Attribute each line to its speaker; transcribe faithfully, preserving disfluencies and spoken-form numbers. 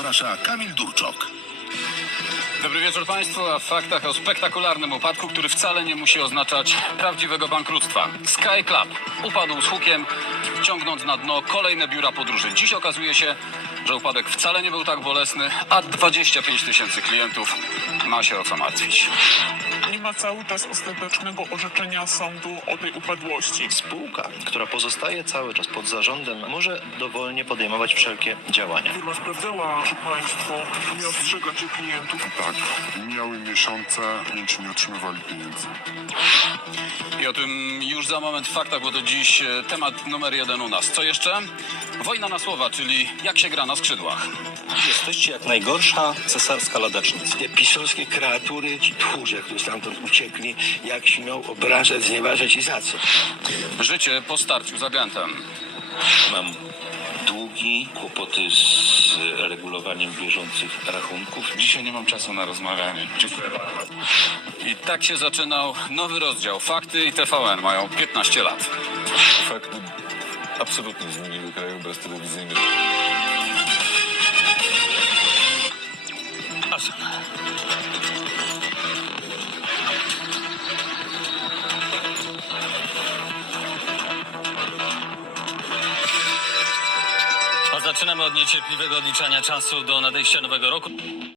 Speaker 1: zaprasza Kamil Durczok.
Speaker 2: Dobry wieczór Państwu, a w faktach o spektakularnym upadku, który wcale nie musi oznaczać prawdziwego bankructwa. Sky Club upadł z hukiem, ciągnąc na dno kolejne biura podróży. Dziś okazuje się, że upadek wcale nie był tak bolesny, a dwadzieścia pięć tysięcy klientów ma się o co martwić.
Speaker 3: Nie ma cały czas ostatecznego orzeczenia sądu o tej upadłości.
Speaker 4: Spółka, która pozostaje cały czas pod zarządem, może dowolnie podejmować wszelkie działania.
Speaker 3: Firma sprawdzała, czy państwo nie ostrzegacie klientów.
Speaker 5: Tak, mijały miesiące, klienci nie otrzymywali pieniędzy.
Speaker 2: I o tym już za moment w faktach, bo to dziś e, temat numer jeden u nas. Co jeszcze? Wojna na słowa, czyli jak się gra na skrzydłach.
Speaker 6: Jesteście jak najgorsza cesarska ladecznica.
Speaker 7: Te pisowskie kreatury, ci tchórze, którzy stamtąd uciekli, jak śmiał obrażać, znieważać i za co?
Speaker 2: Życie po starciu z agentem.
Speaker 8: Mam długi, kłopoty z regulowaniem bieżących rachunków. Dzisiaj nie mam czasu na rozmawianie. Dziękuję bardzo.
Speaker 2: I tak się zaczynał nowy rozdział. Fakty i T V N mają piętnaście lat.
Speaker 5: Fakty absolutnie zmieniły krajobraz telewizyjny.
Speaker 6: A zaczynamy od niecierpliwego odliczania czasu do nadejścia nowego roku.